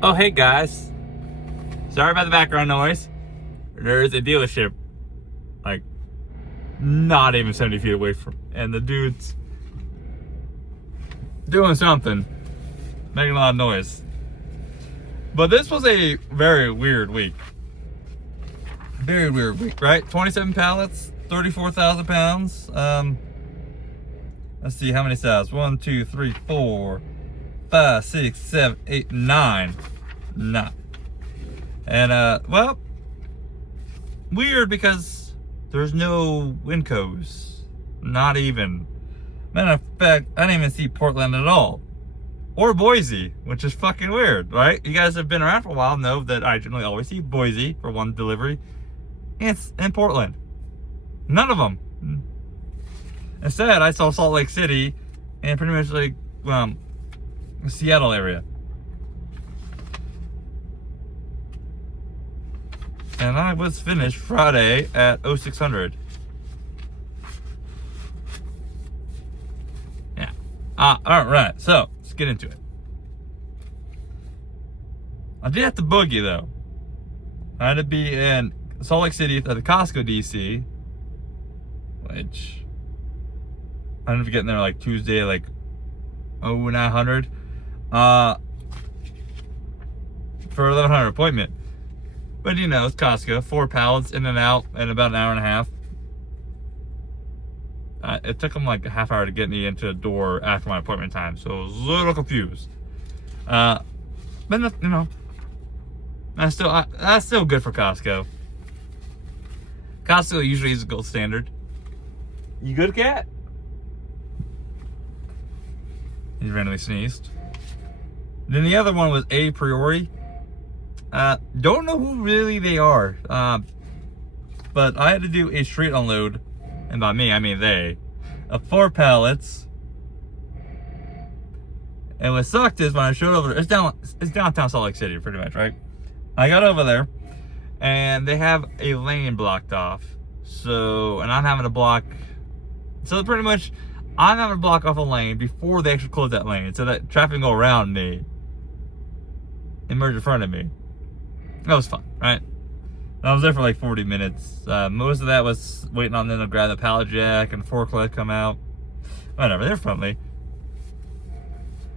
Oh, hey guys. Sorry about the background noise. There's a dealership, like, not even 70 feet away from, and the dude's doing something, making a lot of noise. But this was a very weird week. Very weird week, right? 27 pallets, 34,000 pounds. Let's see how many sides. 1, 2, 3, 4, 5, 6, 7, 8, 9. 9. And, well, weird because there's no Wincos. Not even. Matter of fact, I didn't even see Portland at all. Or Boise, which is fucking weird, right? You guys have been around for a while, know that I generally always see Boise for one delivery. And it's in Portland. None of them. Instead, I saw Salt Lake City and pretty much like, the Seattle area. And I was finished Friday at 0600. Yeah. Alright, so let's get into it. I did have to boogie though. I had to be in Salt Lake City at the Costco DC, which I ended up getting there like Tuesday, like 0900 for 1100 appointment. But you know, it's Costco, 4 pallets in and out in about an hour and a half. It took them like a half hour to get me into the door after my appointment time, so I was a little confused. But you know, that's still good for Costco. Costco usually is a gold standard. You good, cat? He randomly sneezed. Then the other one was a priori. Don't know who really they are. But I had to do a street unload, and by me I mean they, of 4 pallets. And what sucked is when I showed over there, it's downtown Salt Lake City pretty much, right? I got over there and they have a lane blocked off. So, and I'm having to block, so pretty much I'm having to block off a lane before they actually close that lane so that traffic can go around me and merge in front of me. That was fun, right? I was there for like 40 minutes. Most of that was waiting on them to grab the pallet jack and forklift come out. Whatever, they're friendly.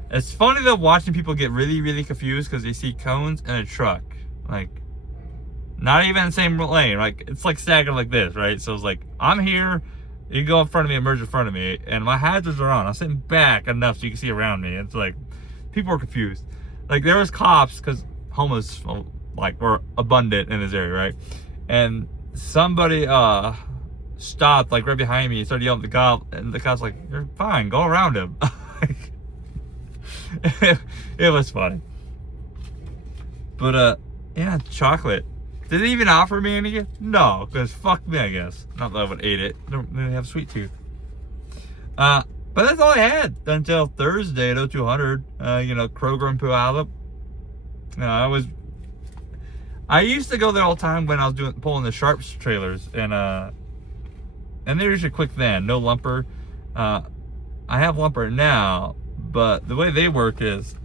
It's funny though watching people get really, really confused because they see cones and a truck. Like, not even in the same lane. Like, it's like staggered like this, right? So it's like, I'm here, you go in front of me and merge in front of me, and my hazards are on. I'm sitting back enough so you can see around me. It's like, people are confused. Like, there was cops, because homeless, like, were abundant in this area, right? And somebody stopped, like, right behind me and started yelling at the cop, and the cop's like, you're fine, go around him. It was funny. But, yeah, chocolate. Did they even offer me any? No, because fuck me, I guess. Not that I would eat it. Don't really have a sweet tooth. But that's all I had until Thursday at 0200. You know, Kroger and Puyallup. I used to go there all the time when I was pulling the Sharps trailers, and they're usually quick then, no lumper. I have lumper now, but the way they work is,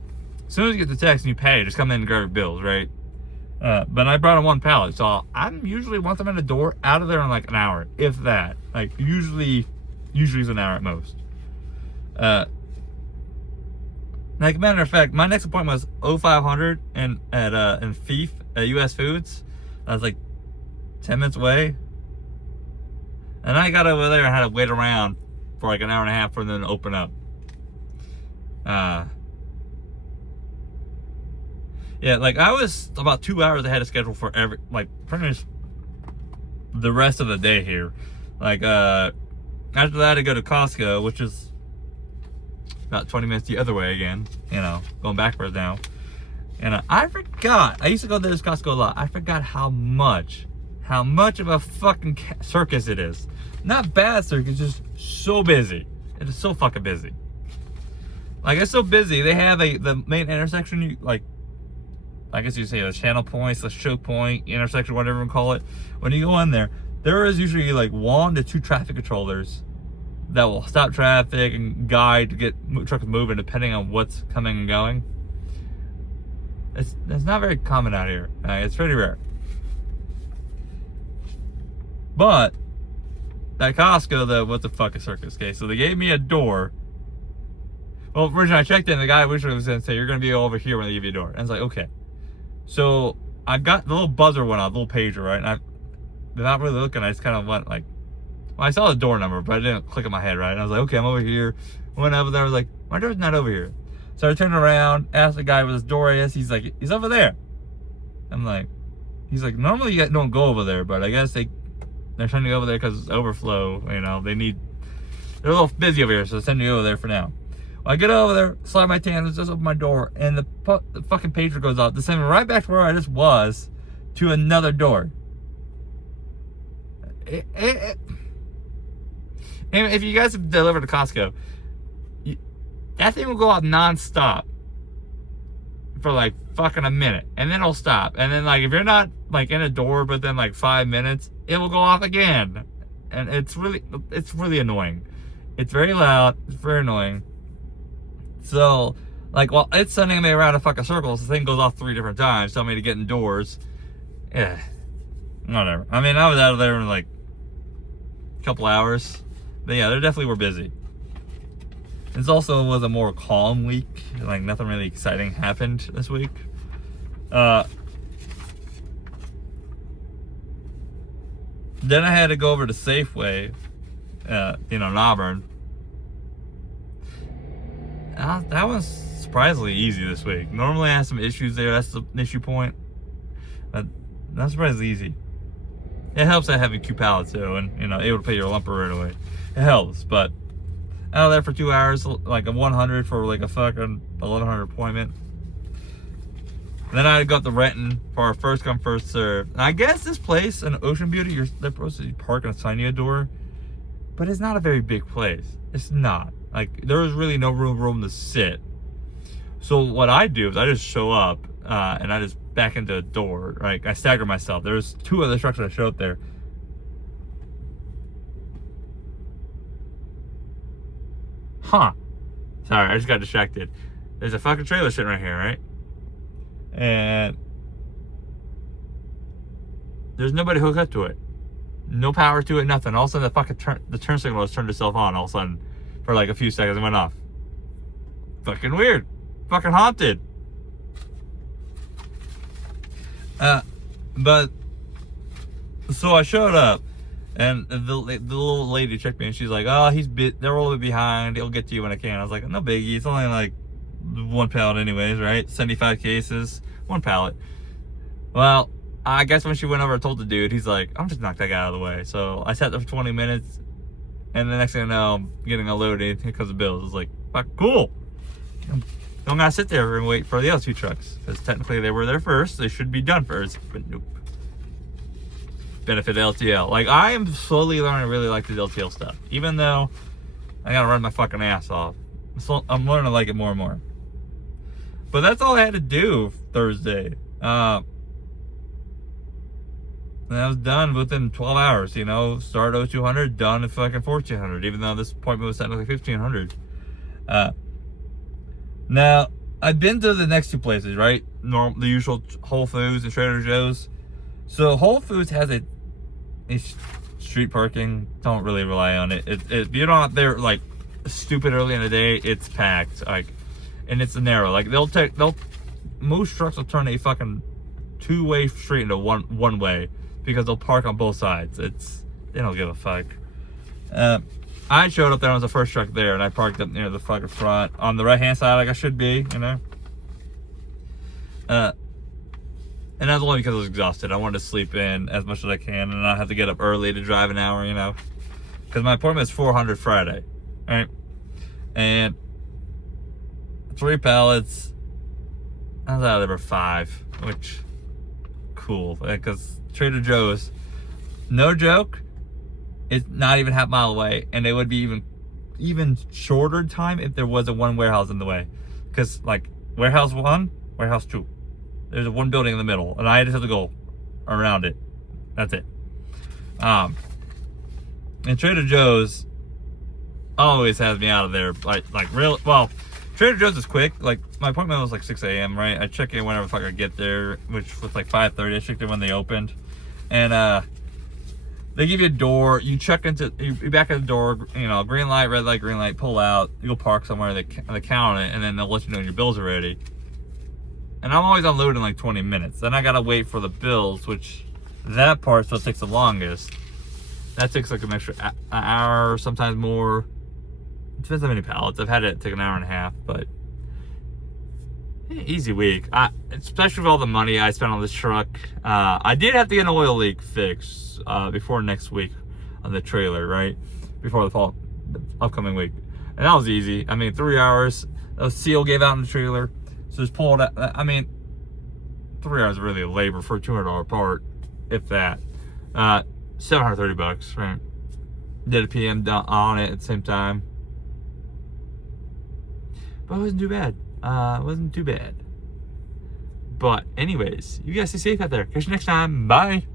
as soon as you get the text and you pay, just come in and grab your bills, right? But I brought in 1 pallet, so I'm usually, once I'm at the door, out of there in like an hour, if that. Like, usually is an hour at most. Like, a matter of fact, my next appointment was 0500 in Fief at US Foods. I was like 10 minutes away. And I got over there and had to wait around for like an hour and a half for them to open up. Yeah, like, I was about 2 hours ahead of schedule for pretty much the rest of the day here. Like, after that, I had to go to Costco, which is about 20 minutes the other way again, you know, going backwards now. And I forgot, I used to go to this Costco a lot. I forgot how much of a fucking circus it is. Not bad circus, just so busy. It is so fucking busy. Like, it's so busy, they have the main intersection, like, I guess you say the channel points, the choke point, intersection, whatever you call it. When you go in there, there is usually like 1 to 2 traffic controllers that will stop traffic and guide to get trucks moving depending on what's coming and going. It's not very common out here. It's pretty rare. But at Costco, though, what the fuck is circus? Okay, so they gave me a door. Well, originally I checked in, the guy originally was going to say, you're going to be over here when they give you a door. And I was like, okay. So I got the little buzzer went off, the little pager, right? And they're not really looking. I just kind of went like, well, I saw the door number, but it didn't click in my head, right? And I was like, okay, I'm over here. Went over there. I was like, my door's not over here. So I turned around, asked the guy where his door is. He's like, he's over there. I'm like, he's like, normally you don't go over there, but I guess they're sending you over there because it's overflow. You know, they're a little busy over here, so they're sending you over there for now. Well, I get over there, slide my tandem, just open my door, and the fucking pager goes off to send me right back to where I just was, to another door. And if you guys have delivered to Costco, that thing will go off non-stop for like fucking a minute, and then it'll stop. And then like if you're not like in a door within like 5 minutes, it will go off again. And it's really annoying. It's very loud. It's very annoying. So like while it's sending me around a fucking circle, the thing goes off 3 different times, telling me to get indoors. Yeah, whatever. I mean, I was out of there in like a couple hours. But yeah, they definitely were busy. This also was a more calm week. Like nothing really exciting happened this week. Then I had to go over to Safeway, in Auburn. That was surprisingly easy this week. Normally I have some issues there. That's the issue point. But that's surprisingly easy. It helps that having 2 pallets though, and able to pay your lumper right away. It helps, but out of there for 2 hours, like a 100 for like a fucking 1100 appointment. Then I got the renting for our first come first serve. And I guess this place in Ocean Beauty, they're supposed to park and assign you a door, but it's not a very big place. It's not. Like there was really no room to sit. So what I do is I just show up and I just back into a door. Right, I stagger myself. There's 2 other trucks that show up there. Huh. Sorry, I just got distracted. There's a fucking trailer sitting right here, right? And there's nobody hooked up to it. No power to it, nothing. All of a sudden the fucking turn signal has turned itself on all of a sudden for like a few seconds and went off. Fucking weird. Fucking haunted. But so I showed up. And the little lady checked me and she's like, oh, they're a little bit behind. He'll get to you when I can. I was like, no biggie. It's only like 1 pallet anyways, right? 75 cases, 1 pallet. Well, I guess when she went over and told the dude, he's like, I'm just knock that guy out of the way. So I sat there for 20 minutes and the next thing I know, I'm getting unloaded because of bills. I was like, fuck, cool. Don't gotta sit there and wait for the other 2 trucks. Because technically they were there first. They should be done first. But nope. Benefit LTL. Like I am slowly learning to really like the LTL stuff, even though I gotta run my fucking ass off. So I'm learning to like it more and more. But that's all I had to do Thursday. And I was done within 12 hours. Start 0200, done at fucking 1400. Even though this appointment was technically 1500. Now I've been to the next 2 places, right? The usual Whole Foods and Trader Joe's. So Whole Foods has a street parking. Don't really rely on it. If you're not there like stupid early in the day, it's packed. Like, and it's narrow. Like most trucks will turn a fucking 2-way street into one way because they'll park on both sides. They don't give a fuck. I showed up there. I was the first truck there, and I parked up near the fucking front on the right hand side, like I should be. And that's only because I was exhausted. I wanted to sleep in as much as I can and not have to get up early to drive an hour, Because my appointment is 400 Friday, right? And 3 pallets. I was out of there for 5, which, cool. Because Trader Joe's, no joke, it's not even half mile away. And it would be even shorter time if there wasn't 1 warehouse in the way. Because, like, warehouse 1, warehouse 2. There's 1 building in the middle, and I just have to go around it. That's it. And Trader Joe's always has me out of there, like real. Well, Trader Joe's is quick. Like, my appointment was like 6 a.m., right? I check in whenever the fuck I get there, which was like 5:30. I checked in when they opened. And, they give you a door. You check into, you back at the door, you know, green light, red light, green light, pull out. You go park somewhere, they count it, and then they'll let you know when your bills are ready. And I'm always unloading like 20 minutes. Then I gotta wait for the bills, which that part still takes the longest. That takes like an extra an hour, sometimes more. It depends how many pallets. I've had it take an hour and a half, but yeah, easy week. Especially with all the money I spent on this truck. I did have to get an oil leak fixed before next week on the trailer, right? Before the upcoming week. And that was easy. I mean, 3 hours. A seal gave out in the trailer. So just pulled out. I mean, 3 hours is really a labor for a $200 part, if that. $730, right? Did a PM on it at the same time. But it wasn't too bad. It wasn't too bad. But anyways, you guys stay safe out there. Catch you next time. Bye.